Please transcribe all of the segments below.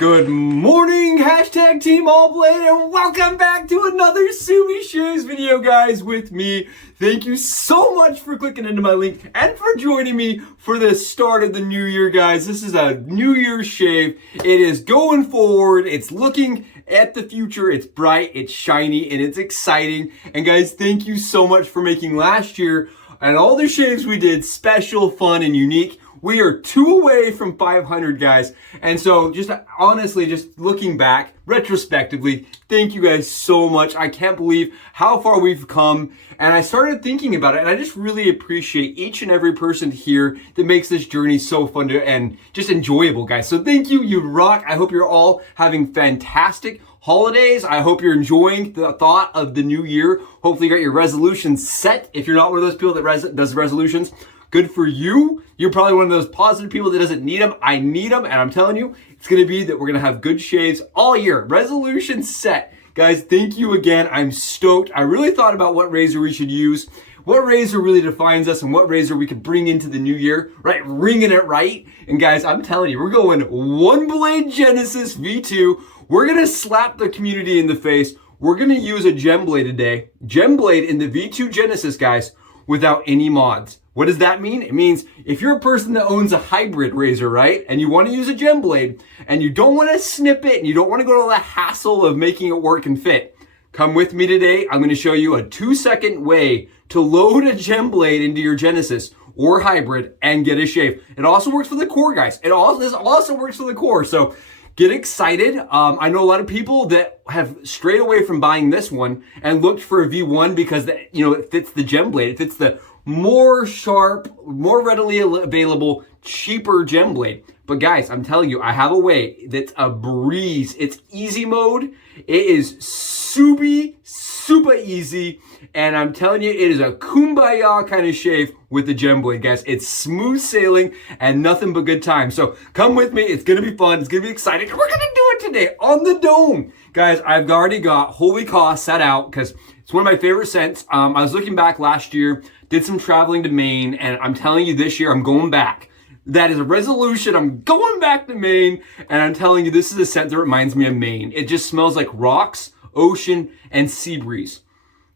Good morning, hashtag Team OneBlade, and welcome back to another Subi Shaves video, guys, with me. Thank you so much for clicking into my link and for joining me for the start of the new year, guys. This is a New Year's shave. It is going forward. It's looking at the future. It's bright, it's shiny, and it's exciting. And guys, thank you so much for making last year and all the shaves we did special, fun, and unique. We are 2 away from 500, guys. And so just honestly, just looking back, retrospectively, thank you guys so much. I can't believe how far we've come. And I started thinking about it, and I just really appreciate each and every person here that makes this journey so fun and just enjoyable, guys. So thank you, you rock. I hope you're all having fantastic holidays. I hope you're enjoying the thought of the new year. Hopefully you got your resolutions set. If you're not one of those people that does resolutions, good for you. You're probably one of those positive people that doesn't need them. I need them, and I'm telling you, it's gonna be that we're gonna have good shaves all year. Resolution set. Guys, thank you again. I'm stoked. I really thought about what razor we should use, what razor really defines us, and what razor we could bring into the new year, right? Ringing it right. And guys, I'm telling you, we're going OneBlade Genesis V2. We're gonna slap the community in the face. We're gonna use a GemBlade today. GemBlade in the V2 Genesis, guys, without any mods. What does that mean? It means if you're a person that owns a hybrid razor, right, and you want to use a GemBlade, and you don't want to snip it, and you don't want to go to the hassle of making it work and fit, come with me today. I'm going to show you a 2-second way to load a GemBlade into your Genesis or hybrid and get a shave. It also works for the core, guys. This also works for the core. So get excited. I know a lot of people that have strayed away from buying this one and looked for a V1 because it fits the GemBlade. It fits the more sharp, more readily available, cheaper GemBlade. But guys, I'm telling you, I have a way that's a breeze. It's easy mode. It is super easy. And I'm telling you, it is a kumbaya kind of shave with the GemBlade, guys. It's smooth sailing and nothing but good time. So come with me. It's going to be fun. It's going to be exciting. We're going to do it today on the dome. Guys, I've already got Holy Caw set out because it's one of my favorite scents. I was looking back last year, did some traveling to Maine, and I'm telling you this year I'm going back. That is a resolution. I'm going back to Maine, and I'm telling you this is a scent that reminds me of Maine. It just smells like rocks, ocean, and sea breeze.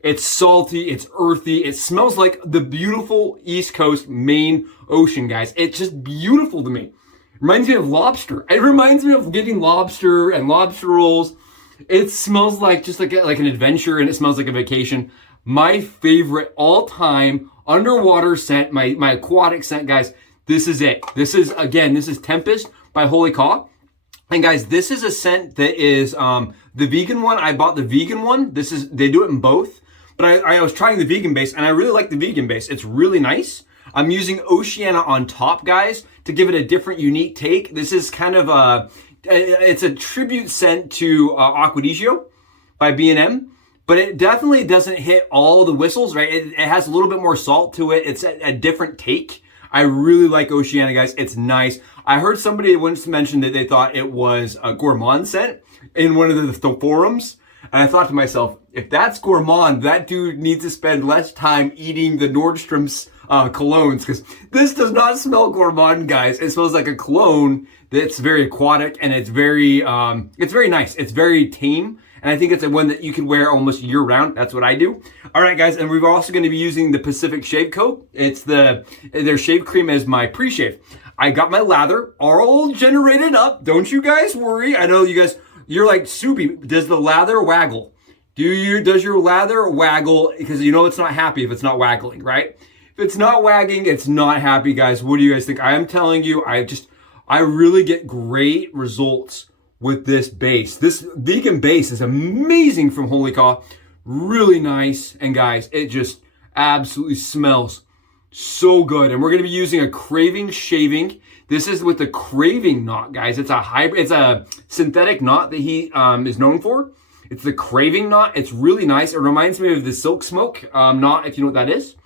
It's salty, it's earthy, it smells like the beautiful East Coast Maine ocean, guys. It's just beautiful to me. It reminds me of lobster. It reminds me of getting lobster and lobster rolls. It smells like an adventure, and it smells like a vacation. My favorite all-time underwater scent, my aquatic scent, guys. This is it. This is Tempest by Holy Caw. And guys, this is a scent that is the vegan one. I bought the vegan one. They do it in both. But I was trying the vegan base, and I really like the vegan base. It's really nice. I'm using Oceana on top, guys, to give it a different, unique take. This is kind of it's a tribute scent to Acquadigio by B&M. But it definitely doesn't hit all the whistles, right? It has a little bit more salt to it. It's a different take. I really like Oceana, guys. It's nice. I heard somebody once mention that they thought it was a gourmand scent in one of the forums. And I thought to myself, if that's gourmand, that dude needs to spend less time eating the Nordstrom's colognes, because this does not smell gourmand, guys. It smells like a cologne that's very aquatic, and it's very nice. It's very tame. And I think it's a one that you can wear almost year round. That's what I do. All right, guys. And we're also going to be using the Pacific Shave Co. It's their shave cream as my pre-shave. I got my lather all generated up. Don't you guys worry. I know you guys, you're like, Subi, does the lather waggle? Does your lather waggle? Because you know it's not happy if it's not waggling, right? If it's not wagging, it's not happy, guys. What do you guys think? I am telling you, I really get great results with this base. This vegan base is amazing from Holy Caw. Really nice. And guys, it just absolutely smells so good. And we're going to be using a Craving shaving. This is with the Craving knot, guys. It's a hybrid, it's a synthetic knot that he is known for. It's the Craving knot. It's really nice. It reminds me of the Silk Smoke knot, if you know what that is.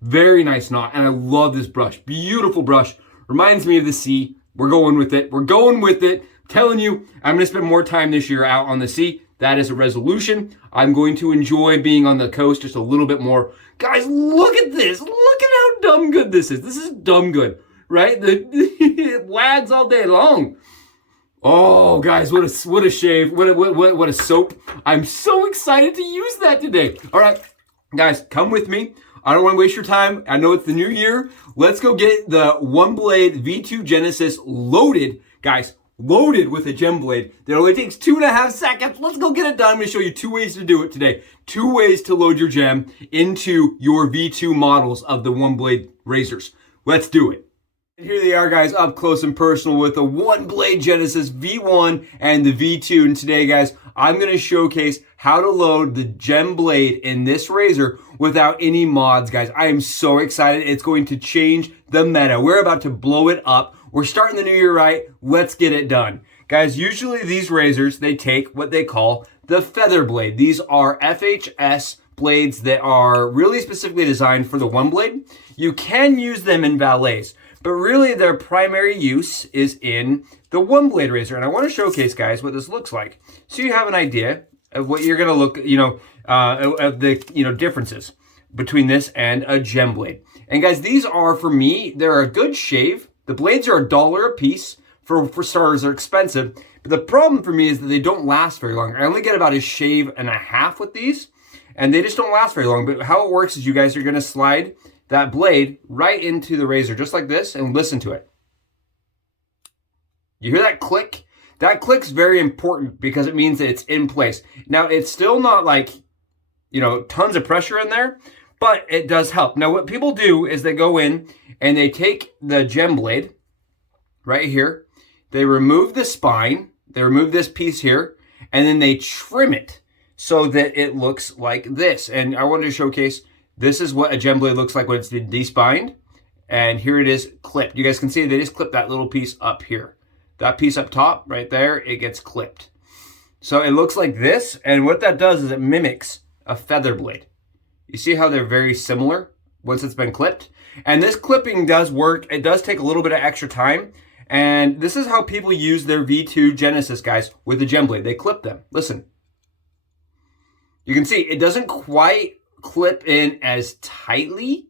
Very nice knot. And I love this brush. Beautiful brush. Reminds me of the sea. We're going with it. We're going with it. Telling you, I'm going to spend more time this year out on the sea. That is a resolution. I'm going to enjoy being on the coast just a little bit more. Guys, look at this. Look at how dumb good this is. This is dumb good, right? It wags all day long. Oh, guys, what a shave. What a soap. I'm so excited to use that today. All right, guys, come with me. I don't want to waste your time. I know it's the new year. Let's go get the OneBlade V2 Genesis loaded. Guys, loaded with a gem blade that only takes 2.5 seconds. Let's go get it done. I'm going to show you 2 ways to do it today. 2 ways to load your gem into your V2 models of the OneBlade razors. Let's do it. And here they are, guys, up close and personal with the OneBlade Genesis V1 and the V2. And today, guys, I'm going to showcase how to load the gem blade in this razor without any mods, guys. I am so excited. It's going to change the meta. We're about to blow it up. We're starting the new year right. Let's get it done. Guys, usually these razors, they take what they call the feather blade. These are FHS blades that are really specifically designed for the OneBlade. You can use them in valets, but really their primary use is in the OneBlade razor. And I want to showcase, guys, what this looks like, so you have an idea of what you're going to look, of the, differences between this and a gem blade. And guys, these are, for me, they're a good shave. The blades are $1 a piece. For starters, they're expensive. But the problem for me is that they don't last very long. I only get about a shave and a half with these, and they just don't last very long. But how it works is you guys are going to slide that blade right into the razor, just like this, and listen to it. You hear that click? That click's very important because it means that it's in place. Now, it's still not like, tons of pressure in there, but it does help. Now, what people do is they go in and they take the gem blade right here. They remove the spine. They remove this piece here, and then they trim it so that it looks like this. And I wanted to showcase, this is what a gem blade looks like when it's despined. And here it is clipped. You guys can see they just clipped that little piece up here. That piece up top right there, it gets clipped. So it looks like this. And what that does is it mimics a feather blade. You see how they're very similar once it's been clipped? And this clipping does work. It does take a little bit of extra time. And this is how people use their V2 Genesis, guys, with the gem blade. They clip them. Listen. You can see it doesn't quite clip in as tightly,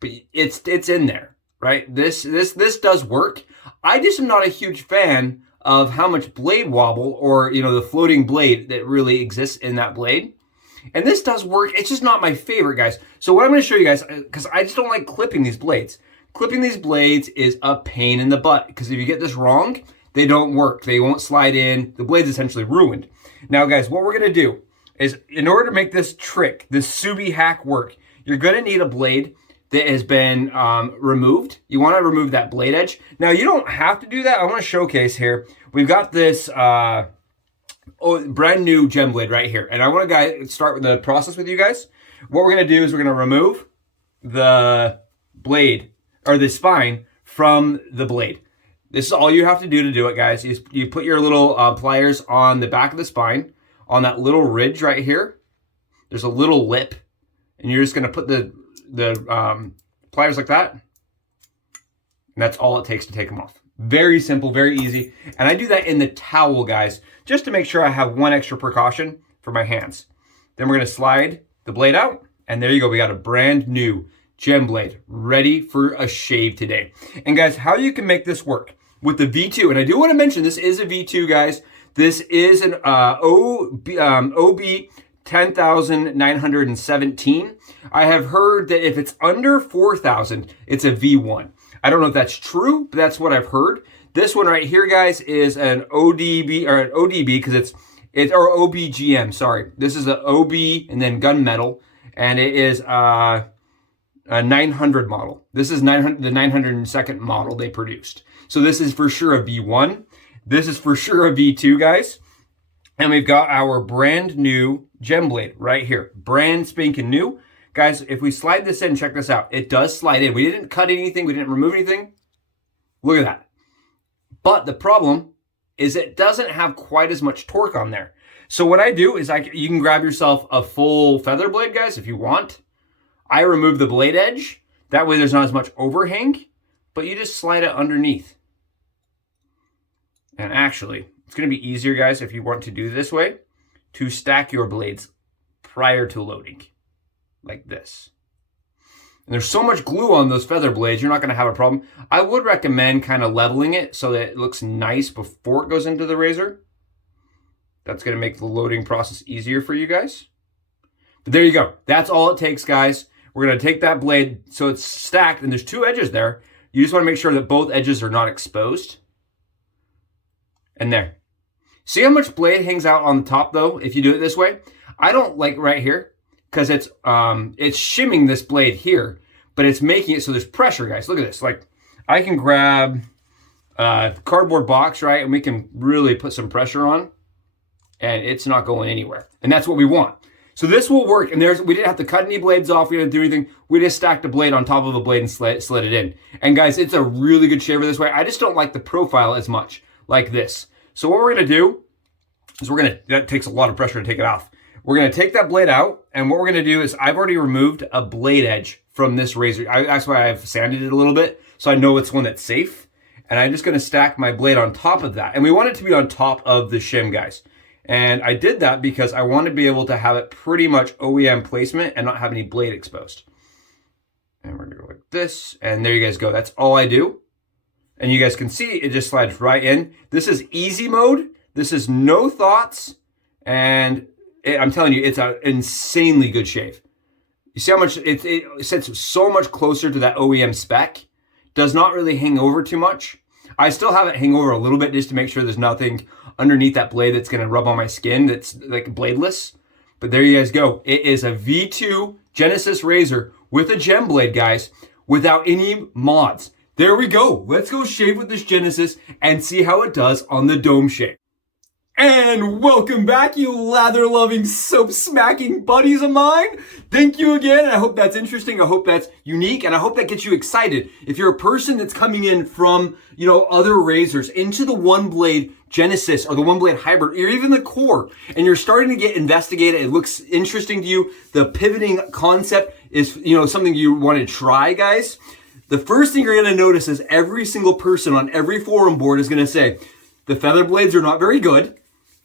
but it's in there, right? This does work. I just am not a huge fan of how much blade wobble or, the floating blade that really exists in that blade. And this does work. It's just not my favorite, guys. So what I'm going to show you guys, because I just don't like clipping these blades. Clipping these blades is a pain in the butt, because if you get this wrong, they don't work. They won't slide in. The blade's essentially ruined. Now, guys, what we're going to do is, in order to make this trick, this Subi hack work, you're going to need a blade that has been removed. You want to remove that blade edge. Now, you don't have to do that. I want to showcase here. We've got this brand new gem blade right here. And I want to start with the process with you guys. What we're going to do is we're going to remove the blade, or the spine, from the blade. This is all you have to do it, guys. You put your little pliers on the back of the spine, on that little ridge right here. There's a little lip, and you're just going to put the pliers like that. And that's all it takes to take them off. Very simple, very easy. And I do that in the towel, guys, just to make sure I have one extra precaution for my hands. Then we're going to slide the blade out, and there you go. We got a brand new gem blade ready for a shave today. And guys, how you can make this work with the V2, and I do want to mention this is a V2, guys. This is an OB 10,917. I have heard that if it's under 4,000, it's a V1. I don't know if that's true, but that's what I've heard. This one right here, guys, is an ODB, or an ODB, because it's or OBGM, sorry. This is an OB and then gunmetal, and it is a 900 model. This is the 902nd model they produced. So this is for sure a V1. This is for sure a V2, guys. And we've got our brand new gem blade right here. Brand spanking new. Guys, if we slide this in, check this out. It does slide in. We didn't cut anything. We didn't remove anything. Look at that. But the problem is it doesn't have quite as much torque on there. So what I do is you can grab yourself a full feather blade, guys, if you want. I remove the blade edge. That way there's not as much overhang, but you just slide it underneath. And actually, it's going to be easier, guys, if you want to do this way, to stack your blades prior to loading, like this. And there's so much glue on those feather blades, you're not gonna have a problem. I would recommend kind of leveling it so that it looks nice before it goes into the razor. That's gonna make the loading process easier for you guys. But there you go. That's all it takes, guys. We're gonna take that blade so it's stacked and there's 2 edges there. You just wanna make sure that both edges are not exposed. And there. See how much blade hangs out on the top though, if you do it this way? I don't like right here, because it's shimming this blade here, but it's making it so there's pressure, guys. Look at this. Like, I can grab a cardboard box, right? And we can really put some pressure on, and it's not going anywhere. And that's what we want. So this will work. And we didn't have to cut any blades off. We didn't do anything. We just stacked a blade on top of a blade and slid it in. And guys, it's a really good shaver this way. I just don't like the profile as much like this. So what we're gonna do is that takes a lot of pressure to take it off. We're gonna take that blade out, and what we're gonna do is I've already removed a blade edge from this razor. That's why I've sanded it a little bit, so I know it's one that's safe. And I'm just gonna stack my blade on top of that. And we want it to be on top of the shim, guys. And I did that because I want to be able to have it pretty much OEM placement and not have any blade exposed. And we're gonna go like this, and there you guys go. That's all I do. And you guys can see it just slides right in. This is easy mode. This is no thoughts. And I'm telling you, it's an insanely good shave. You see how much it sits so much closer to that OEM spec. Does not really hang over too much. I still have it hang over a little bit just to make sure there's nothing underneath that blade that's gonna rub on my skin that's like bladeless. But there you guys go. It is a V2 Genesis razor with a gem blade, guys, without any mods. There we go. Let's go shave with this Genesis and see how it does on the dome shave. And welcome back, you lather-loving, soap-smacking buddies of mine. Thank you again. I hope that's interesting. I hope that's unique, and I hope that gets you excited. If you're a person that's coming in from, other razors into the OneBlade Genesis or the OneBlade Hybrid or even the Core, and you're starting to get investigated, it looks interesting to you, the pivoting concept is, something you want to try, guys. The first thing you're going to notice is every single person on every forum board is going to say, the feather blades are not very good.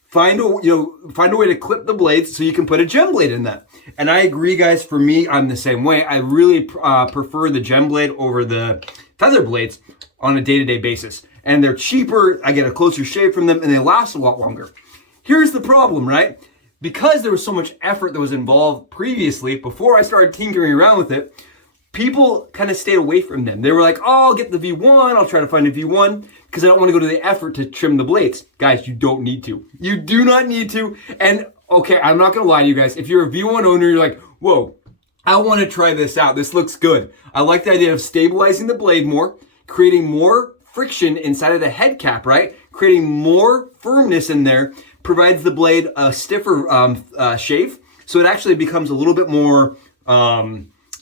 Find a way to clip the blades so you can put a gem blade in that. And I agree, guys. For me, I'm the same way. I really prefer the gem blade over the feather blades on a day-to-day basis. And they're cheaper. I get a closer shave from them, and they last a lot longer. Here's the problem, right? Because there was so much effort that was involved previously, before I started tinkering around with it, people kind of stayed away from them. They were like, oh, I'll get the V1. I'll try to find a V1 because I don't want to go to the effort to trim the blades. Guys, you don't need to. You do not need to. And okay, I'm not going to lie to you guys. If you're a V1 owner, you're like, whoa, I want to try this out. This looks good. I like the idea of stabilizing the blade more, creating more friction inside of the head cap, right? Creating more firmness in there, provides the blade a stiffer shave. So it actually becomes a little bit more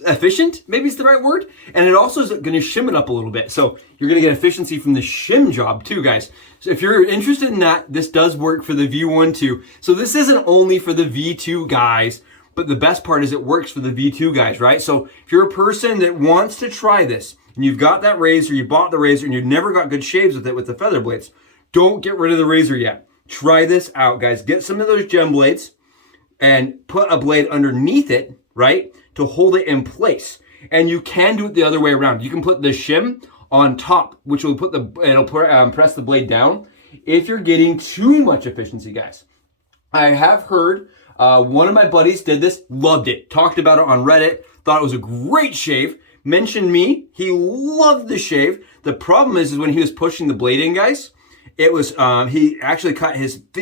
efficient, maybe is the right word. And it also is going to shim it up a little bit. So you're going to get efficiency from the shim job too, guys. So if you're interested in that, this does work for the V1 too. So this isn't only for the V2 guys, but the best part is it works for the V2 guys, right? So if you're a person that wants to try this and you've got that razor, you bought the razor and you've never got good shaves with it with the feather blades, don't get rid of the razor yet. Try this out, guys. Get some of those gem blades and put a blade underneath it, right, to hold it in place. And you can do it the other way around. You can put the shim on top, which will press the blade down if you're getting too much efficiency, guys. I have heard one of my buddies did this, loved it, talked about it on Reddit, thought it was a great shave, mentioned me, he loved the shave. The problem is when he was pushing the blade in, guys, it was, he actually cut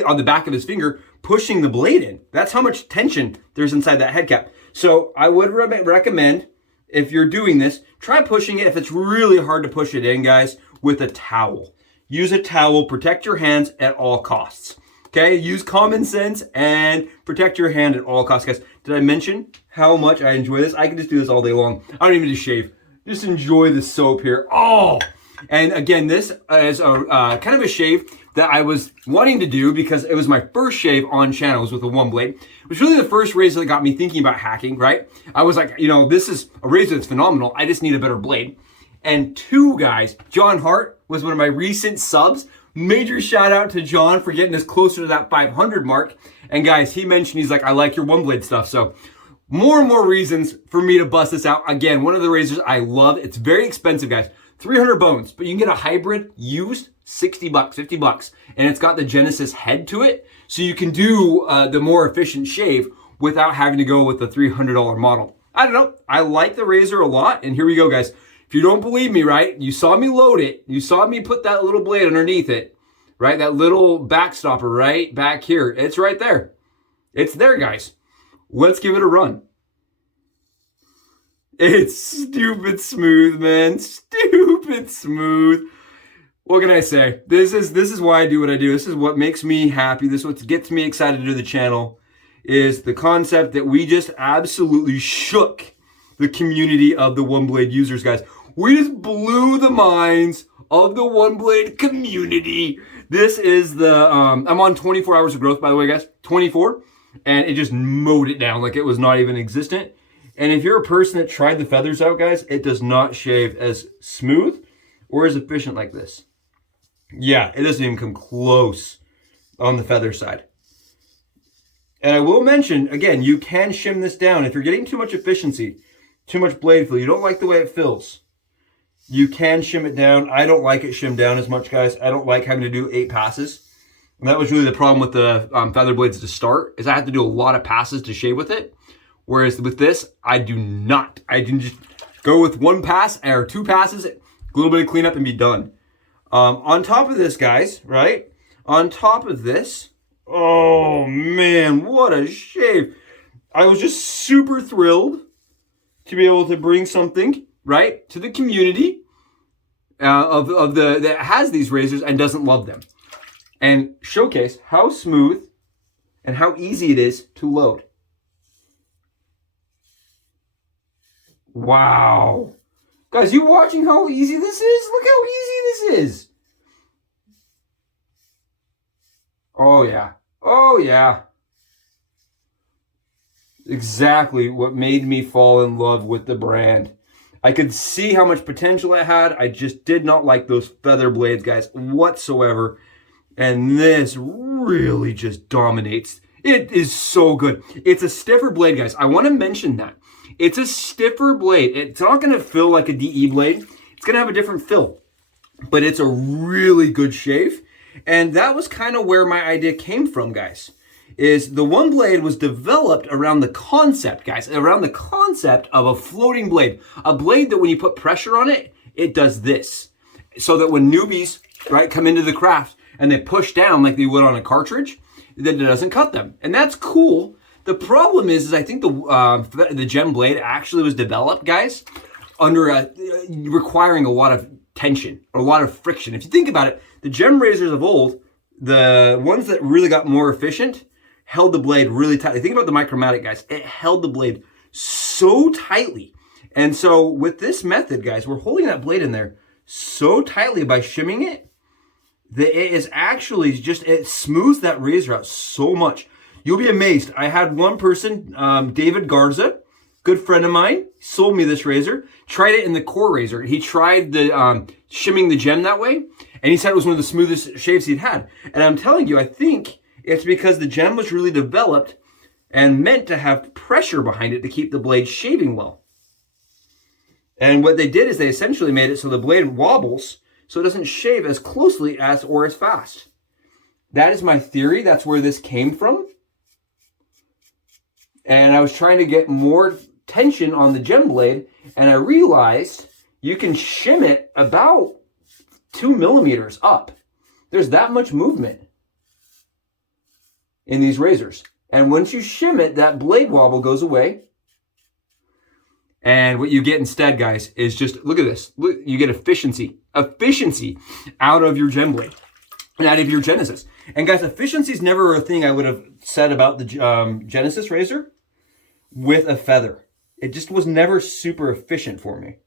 on the back of his finger, pushing the blade in. That's how much tension there's inside that head cap. So I would recommend, if you're doing this, try pushing it if it's really hard to push it in, guys, with a towel. Use a towel, protect your hands at all costs. Okay, use common sense and protect your hand at all costs, guys. Did I mention how much I enjoy this? I can just do this all day long. I don't even just shave. Just enjoy the soap here. Oh! And again, this is a kind of a shave that I was wanting to do because it was my first shave on channel. It was with a OneBlade. It was really the first razor that got me thinking about hacking, right? I was like, this is a razor that's phenomenal. I just need a better blade. And two guys, John Hart was one of my recent subs. Major shout out to John for getting us closer to that 500 mark. And guys, he mentioned, he's like, I like your OneBlade stuff. So more and more reasons for me to bust this out. Again, one of the razors I love. It's very expensive, guys. 300 bones, but you can get a hybrid used, 60 bucks, 50 bucks. And it's got the Genesis head to it. So you can do the more efficient shave without having to go with the $300 model. I don't know. I like the razor a lot. And here we go, guys. If you don't believe me, right? You saw me load it. You saw me put that little blade underneath it, right? That little backstopper right back here. It's right there. It's there, guys. Let's give it a run. It's stupid smooth, man. Stupid smooth. What can I say? This is why I do what I do. This is what makes me happy. This is what gets me excited to do the channel, is the concept that we just absolutely shook the community of the OneBlade users, guys. We just blew the minds of the OneBlade community. This is the, I'm on 24 hours of growth, by the way, guys. 24. And it just mowed it down like it was not even existent. And if you're a person that tried the feathers out, guys, it does not shave as smooth or as efficient like this. Yeah, it doesn't even come close on the feather side. And I will mention, again, you can shim this down. If you're getting too much efficiency, too much blade feel, you don't like the way it feels, you can shim it down. I don't like it shimmed down as much, guys. I don't like having to do 8 passes. And that was really the problem with the feather blades to start, is I had to do a lot of passes to shave with it. Whereas with this, I do not. I can just go with 1 pass or 2 passes, a little bit of cleanup and be done. On top of this, guys, right? On top of this, oh man, what a shave. I was just super thrilled to be able to bring something, right, to the community that has these razors and doesn't love them. And showcase how smooth and how easy it is to load. Wow. Guys, you watching how easy this is? Look how easy this is. Oh, yeah. Oh, yeah. Exactly what made me fall in love with the brand. I could see how much potential it had. I just did not like those feather blades, guys, whatsoever. And this really just dominates. It is so good. It's a stiffer blade, guys. I want to mention that. It's a stiffer blade. It's not going to feel like a DE blade. It's going to have a different fill. But it's a really good shave. And that was kind of where my idea came from, guys. Is the OneBlade was developed around the concept, guys. Around the concept of a floating blade. A blade that when you put pressure on it, it does this. So that when newbies, right, come into the craft and they push down like they would on a cartridge, that it doesn't cut them. And that's cool. The problem is I think the gem blade actually was developed, guys, under requiring a lot of tension, or a lot of friction. If you think about it, the gem razors of old, the ones that really got more efficient, held the blade really tight. Think about the Micromatic, guys. It held the blade so tightly. And so with this method, guys, we're holding that blade in there so tightly by shimming it, that it is actually just, it smooths that razor out so much. You'll be amazed. I had one person, David Garza, good friend of mine, sold me this razor, tried it in the core razor. He tried the shimming the gem that way, and he said it was one of the smoothest shaves he'd had. And I'm telling you, I think it's because the gem was really developed and meant to have pressure behind it to keep the blade shaving well. And what they did is they essentially made it so the blade wobbles, so it doesn't shave as closely as or as fast. That is my theory. That's where this came from. And I was trying to get more tension on the gem blade, and I realized you can shim it about 2 millimeters up. There's that much movement in these razors. And once you shim it, that blade wobble goes away. And what you get instead, guys, is just, look at this. Look, you get efficiency out of your gem blade and out of your Genesis. And guys, efficiency is never a thing I would have said about the Genesis razor with a feather. It just was never super efficient for me.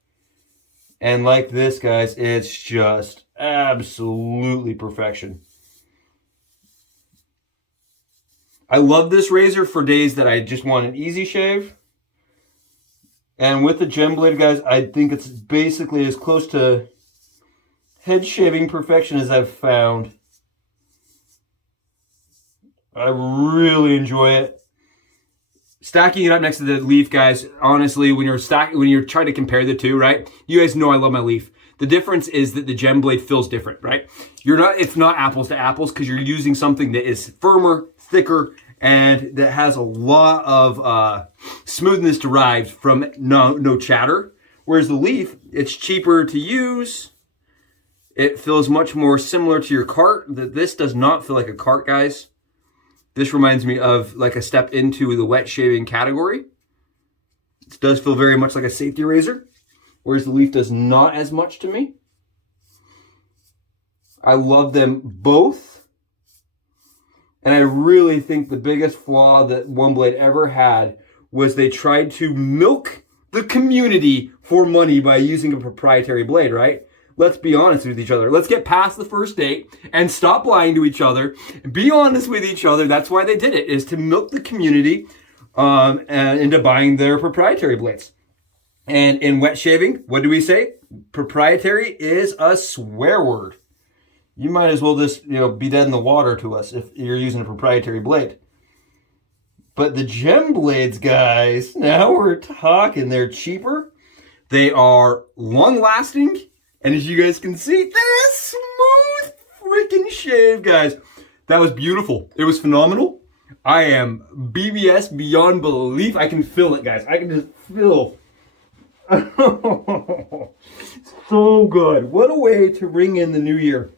And like this, guys, it's just absolutely perfection. I love this razor for days that I just want an easy shave. And with the gem blade, guys, I think it's basically as close to head shaving perfection as I've found. I really enjoy it. Stacking it up next to the leaf, guys, honestly, when you're trying to compare the two, right? You guys know I love my leaf. The difference is that the gem blade feels different, right? It's not apples to apples because you're using something that is firmer, thicker, and that has a lot of smoothness derived from no chatter. Whereas the leaf, it's cheaper to use. It feels much more similar to your cart. This does not feel like a cart, guys. This reminds me of like a step into the wet shaving category. It does feel very much like a safety razor, whereas the leaf does not as much to me. I love them both. And I really think the biggest flaw that OneBlade ever had was they tried to milk the community for money by using a proprietary blade, right? Let's be honest with each other. Let's get past the first date and stop lying to each other. Be honest with each other. That's why they did it, is to milk the community and into buying their proprietary blades. And in wet shaving, what do we say? Proprietary is a swear word. You might as well just, be dead in the water to us if you're using a proprietary blade. But the gem blades, guys, now we're talking. They're cheaper. They are long-lasting. And as you guys can see, that is smooth freaking shave, guys. That was beautiful. It was phenomenal. I am BBS beyond belief. I can feel it, guys. I can just feel. So good. What a way to ring in the new year.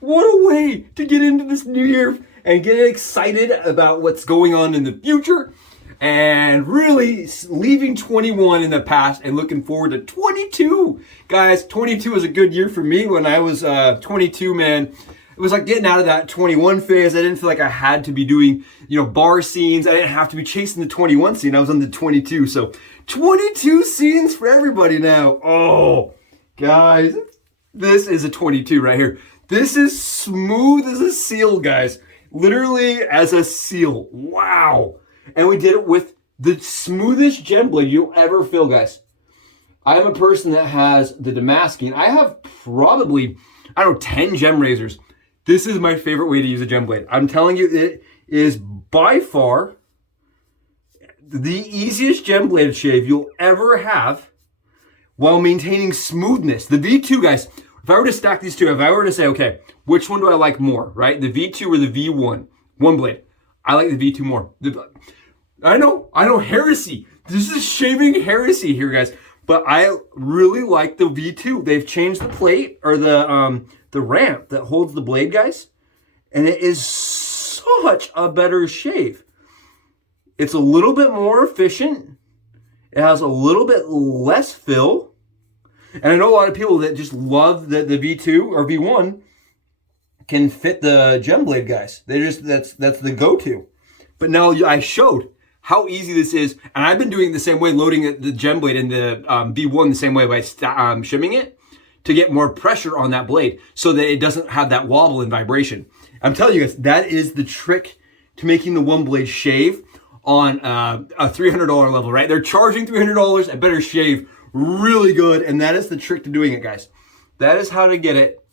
What a way to get into this new year and get excited about what's going on in the future. And really leaving 21 in the past and looking forward to 22. Guys, 22 was a good year for me. When I was 22, man, it was like getting out of that 21 phase. I didn't feel like I had to be doing, bar scenes. I didn't have to be chasing the 21 scene. I was on the 22. So 22 scenes for everybody now. Oh, guys, this is a 22 right here. This is smooth as a seal, guys. Literally as a seal. Wow. And we did it with the smoothest gem blade you'll ever feel, guys. I am a person that has the Damascene. I have probably, 10 gem razors. This is my favorite way to use a gem blade. I'm telling you, it is by far the easiest gem blade shave you'll ever have while maintaining smoothness. The V2, guys, if I were to stack these two, if I were to say, okay, which one do I like more, right? The V2 or the V1? OneBlade. I like the V2 more. I know, heresy. This is shaving heresy here, guys. But I really like the V2. They've changed the plate or the ramp that holds the blade, guys. And it is such a better shave. It's a little bit more efficient. It has a little bit less fill. And I know a lot of people that just love the V2 or V1 can fit the gem blade, guys. That's the go-to. But now I showed how easy this is, and I've been doing it the same way, loading the gem blade into V1 the same way by shimming it to get more pressure on that blade so that it doesn't have that wobble and vibration. I'm telling you guys, that is the trick to making the OneBlade shave on a $300 level, right? They're charging $300. I better shave really good, and that is the trick to doing it, guys. That is how to get it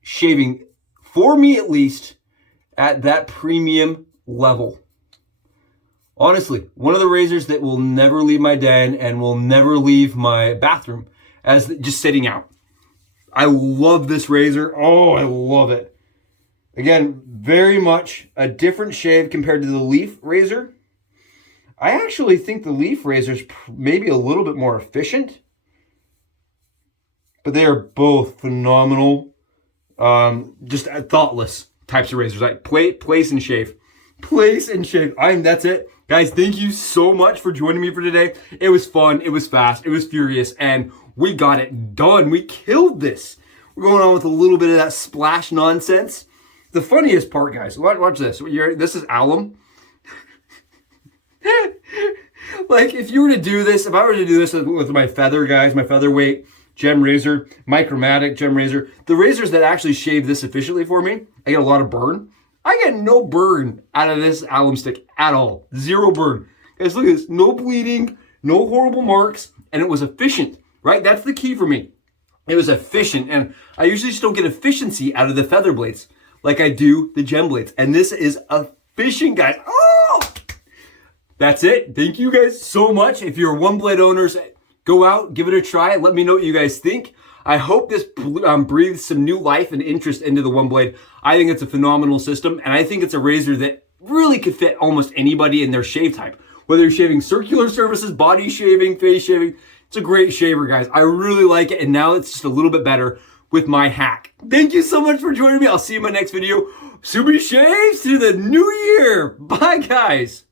shaving, for me at least, at that premium level. Honestly, one of the razors that will never leave my den and will never leave my bathroom as just sitting out. I love this razor. Oh, I love it. Again, very much a different shave compared to the leaf razor. I actually think the leaf razor is maybe a little bit more efficient, but they are both phenomenal, just thoughtless types of razors, like place and shave. Place and shave. That's it. Guys, thank you so much for joining me for today. It was fun, it was fast, it was furious, and we got it done. We killed this. We're going on with a little bit of that splash nonsense. The funniest part, guys, watch this. This is alum. Like, if you were to do this, if I were to do this with my feather, guys, my featherweight gem razor, my chromatic gem razor, the razors that actually shave this efficiently for me, I get a lot of burn. I get no burn out of this alum stick at all. Zero burn. Guys, look at this. No bleeding, no horrible marks, and it was efficient, right? That's the key for me. It was efficient, and I usually just don't get efficiency out of the feather blades like I do the gem blades. And this is efficient, guys. Oh! That's it. Thank you guys so much. If you're OneBlade owners, go out, give it a try. Let me know what you guys think. I hope this breathes some new life and interest into the OneBlade. I think it's a phenomenal system, and I think it's a razor that really could fit almost anybody in their shave type. Whether you're shaving circular surfaces, body shaving, face shaving, it's a great shaver, guys. I really like it, and now it's just a little bit better with my hack. Thank you so much for joining me. I'll see you in my next video. Sumi shaves to the new year. Bye, guys.